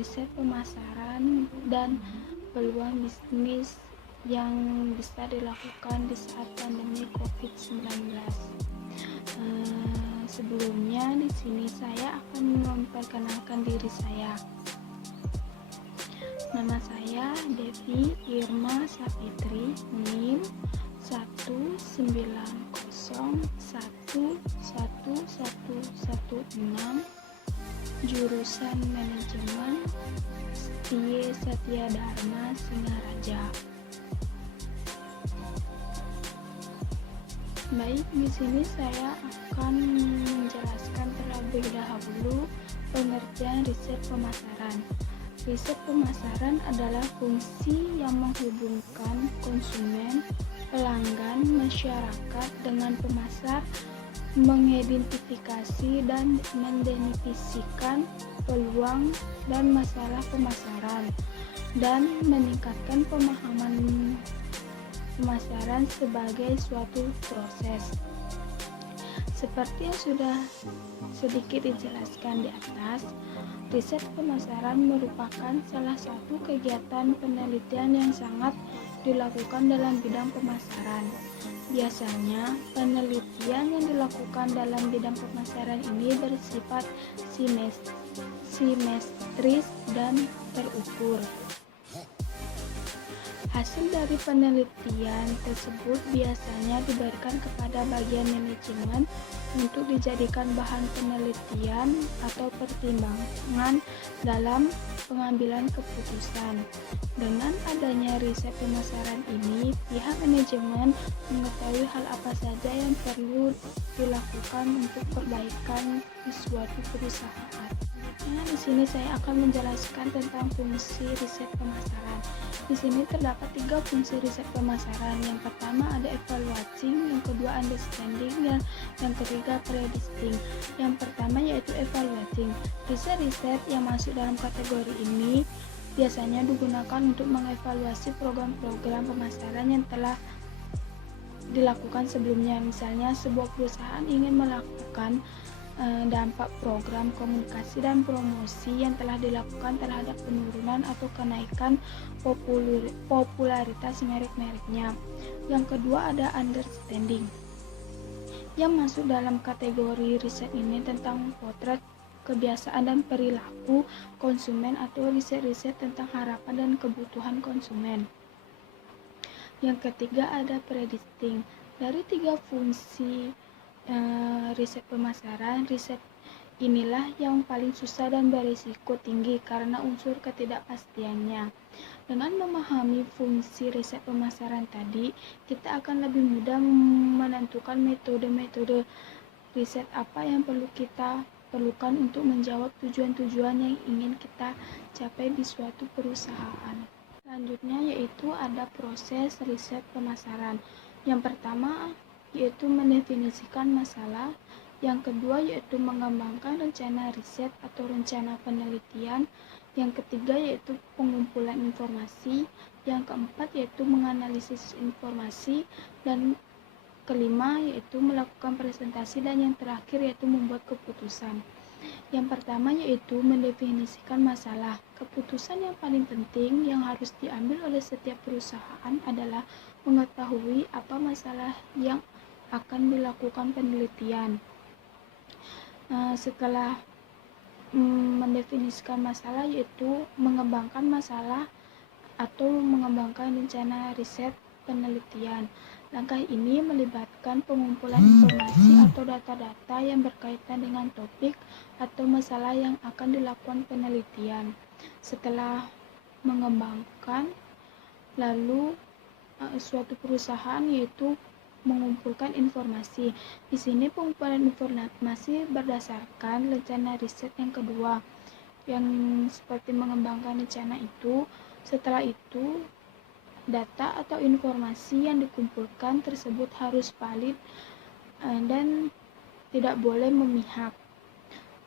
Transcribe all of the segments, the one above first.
riset pemasaran dan peluang bisnis yang bisa dilakukan di saat pandemi COVID-19. Sebelumnya di sini saya akan memperkenalkan diri saya. Nama saya Devi Irma Sapitri, NIM 190111116, jurusan manajemen STIE Satya Dharma Singaraja. Baik, di sini saya akan menjelaskan terlebih dahulu pengertian riset pemasaran. Riset pemasaran adalah fungsi yang menghubungkan konsumen, pelanggan, masyarakat dengan pemasar, mengidentifikasi dan mendefinisikan peluang dan masalah pemasaran, dan meningkatkan pemahaman pemasaran sebagai suatu proses. Seperti yang sudah sedikit dijelaskan di atas, riset pemasaran merupakan salah satu kegiatan penelitian yang sangat dilakukan dalam bidang pemasaran. Biasanya, penelitian yang dilakukan dalam bidang pemasaran ini bersifat simetris dan terukur. Hasil dari penelitian tersebut biasanya diberikan kepada bagian manajemen untuk dijadikan bahan penelitian atau pertimbangan dalam pengambilan keputusan. Dengan adanya riset pemasaran ini, pihak manajemen mengetahui hal apa saja yang perlu dilakukan untuk perbaikan di suatu perusahaan. Nah, di sini saya akan menjelaskan tentang fungsi riset pemasaran. Di sini terdapat 3 fungsi riset pemasaran. Yang pertama ada evaluating, yang kedua understanding, dan yang ketiga predicting. Yang pertama yaitu evaluating. Riset-riset yang masuk dalam kategori ini biasanya digunakan untuk mengevaluasi program-program pemasaran yang telah dilakukan sebelumnya. Misalnya, sebuah perusahaan ingin melakukan dampak program komunikasi dan promosi yang telah dilakukan terhadap penurunan atau kenaikan popularitas merek-mereknya. Yang kedua ada understanding, yang masuk dalam kategori riset ini tentang potret kebiasaan dan perilaku konsumen atau riset-riset tentang harapan dan kebutuhan konsumen. Yang ketiga ada predicting. Dari 3 fungsi riset pemasaran, riset inilah yang paling susah dan berisiko tinggi karena unsur ketidakpastiannya. Dengan memahami fungsi riset pemasaran tadi, kita akan lebih mudah menentukan metode-metode riset apa yang perlu kita perlukan untuk menjawab tujuan-tujuan yang ingin kita capai di suatu perusahaan. Selanjutnya yaitu ada proses riset pemasaran. Yang pertama yaitu mendefinisikan masalah, yang kedua yaitu mengembangkan rencana riset atau rencana penelitian, yang ketiga yaitu pengumpulan informasi, yang keempat yaitu menganalisis informasi, dan kelima yaitu melakukan presentasi, dan yang terakhir yaitu membuat keputusan. Yang pertama yaitu mendefinisikan masalah. Keputusan yang paling penting yang harus diambil oleh setiap perusahaan adalah mengetahui apa masalah yang akan dilakukan penelitian. Setelah mendefinisikan masalah yaitu mengembangkan masalah atau mengembangkan rencana riset penelitian. Langkah ini melibatkan pengumpulan informasi atau data-data yang berkaitan dengan topik atau masalah yang akan dilakukan penelitian. Setelah mengembangkan, lalu suatu perusahaan yaitu mengumpulkan informasi. Di sini pengumpulan informasi berdasarkan rencana riset yang kedua, yang seperti mengembangkan rencana itu. Setelah itu, data atau informasi yang dikumpulkan tersebut harus valid dan tidak boleh memihak.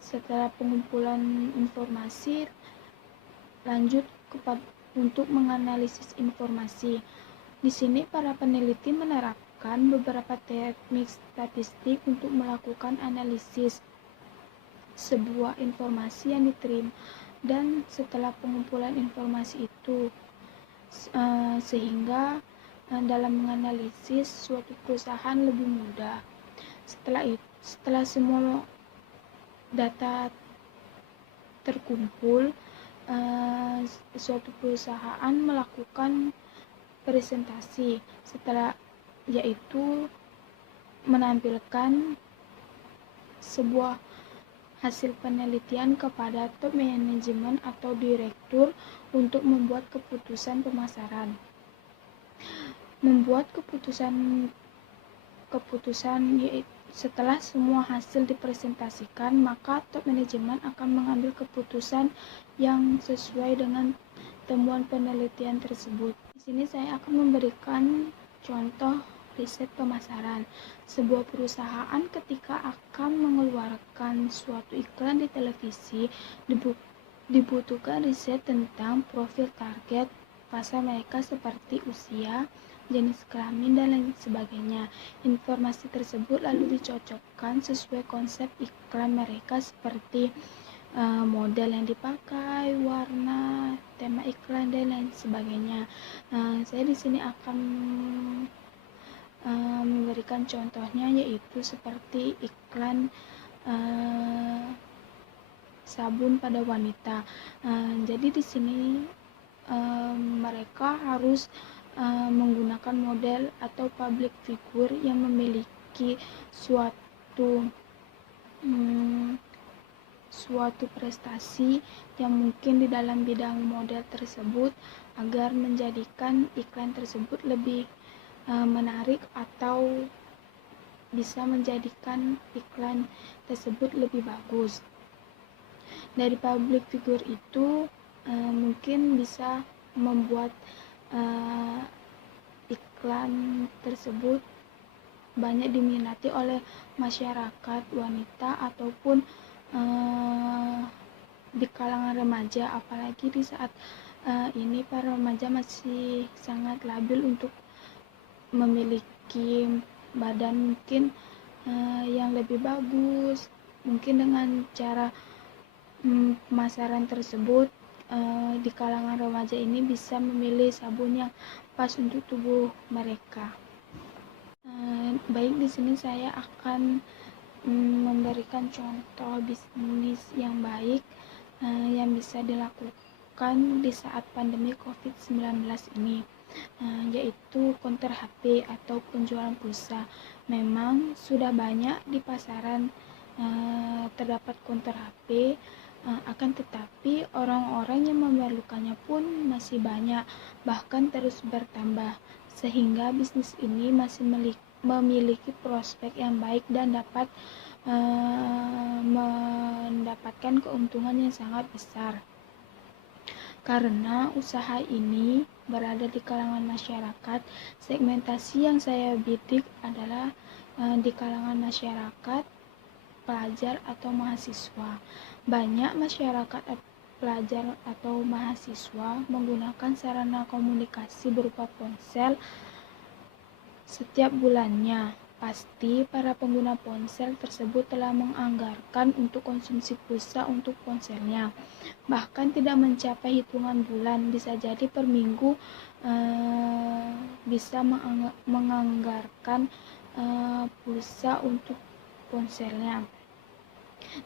Setelah pengumpulan informasi, lanjut untuk menganalisis informasi. Di sini para peneliti menerapkan beberapa teknik statistik untuk melakukan analisis sebuah informasi yang diterima. dan setelah pengumpulan informasi itu sehingga dalam menganalisis suatu perusahaan lebih mudah. Setelah semua data terkumpul, suatu perusahaan melakukan presentasi yaitu menampilkan sebuah hasil penelitian kepada top manajemen atau direktur untuk membuat keputusan pemasaran. Membuat keputusan setelah semua hasil dipresentasikan, maka top manajemen akan mengambil keputusan yang sesuai dengan temuan penelitian tersebut. Di sini saya akan memberikan contoh riset pemasaran. Sebuah perusahaan ketika akan mengeluarkan suatu iklan di televisi dibutuhkan riset tentang profil target pasar mereka seperti usia, jenis kelamin, dan lain sebagainya. Informasi tersebut lalu dicocokkan sesuai konsep iklan mereka seperti model yang dipakai, warna, tema iklan, dan lain sebagainya. Saya di sini akan memberikan contohnya, yaitu seperti iklan sabun pada wanita. Jadi di sini mereka harus menggunakan model atau public figure yang memiliki suatu prestasi yang mungkin di dalam bidang model tersebut, agar menjadikan iklan tersebut lebih menarik atau bisa menjadikan iklan tersebut lebih bagus. Dari public figure itu mungkin bisa membuat iklan tersebut banyak diminati oleh masyarakat wanita ataupun di kalangan remaja, apalagi di saat ini para remaja masih sangat labil untuk memiliki badan mungkin yang lebih bagus. Mungkin dengan cara pemasaran tersebut di kalangan remaja ini bisa memilih sabun yang pas untuk tubuh mereka. Baik, di sini saya akan memberikan contoh bisnis yang baik yang bisa dilakukan di saat pandemi COVID-19 ini, yaitu counter HP atau penjualan pulsa. Memang sudah banyak di pasaran terdapat counter HP, akan tetapi orang-orang yang memerlukannya pun masih banyak, bahkan terus bertambah, sehingga bisnis ini masih memiliki prospek yang baik dan dapat mendapatkan keuntungan yang sangat besar. Karena usaha ini berada di kalangan masyarakat, segmentasi yang saya bidik adalah di kalangan masyarakat pelajar atau mahasiswa. Banyak masyarakat pelajar atau mahasiswa menggunakan sarana komunikasi berupa ponsel setiap bulannya. Pasti para pengguna ponsel tersebut telah menganggarkan untuk konsumsi pulsa untuk ponselnya. Bahkan tidak mencapai hitungan bulan, bisa jadi per minggu bisa menganggarkan pulsa untuk ponselnya.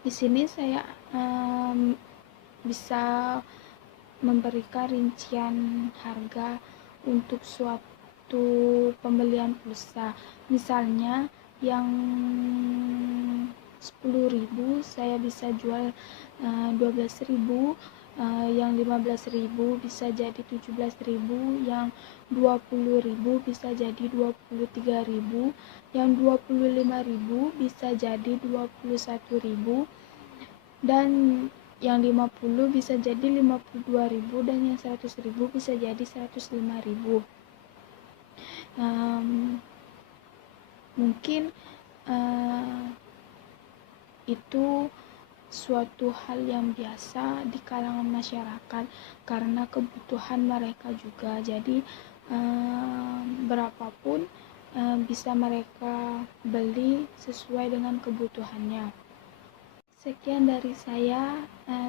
Di sini saya bisa memberikan rincian harga untuk suatu pembelian pulsa. Misalnya yang 10.000 saya bisa jual 12.000, yang 15.000 bisa jadi 17.000, yang 20.000 bisa jadi 23.000, yang 25.000 bisa jadi 21.000, dan yang 50 bisa jadi 52.000, dan yang 100.000 bisa jadi 105.000. Mungkin itu suatu hal yang biasa di kalangan masyarakat karena kebutuhan mereka juga. Jadi berapapun bisa mereka beli sesuai dengan kebutuhannya. Sekian dari saya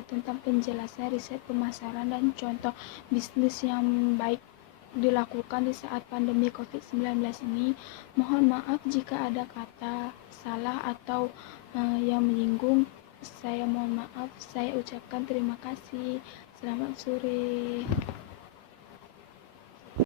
tentang penjelasan riset pemasaran dan contoh bisnis yang baik dilakukan di saat pandemi COVID-19 ini. Mohon maaf jika ada kata salah atau yang menyinggung. Saya mohon maaf. Saya ucapkan terima kasih. Selamat sore.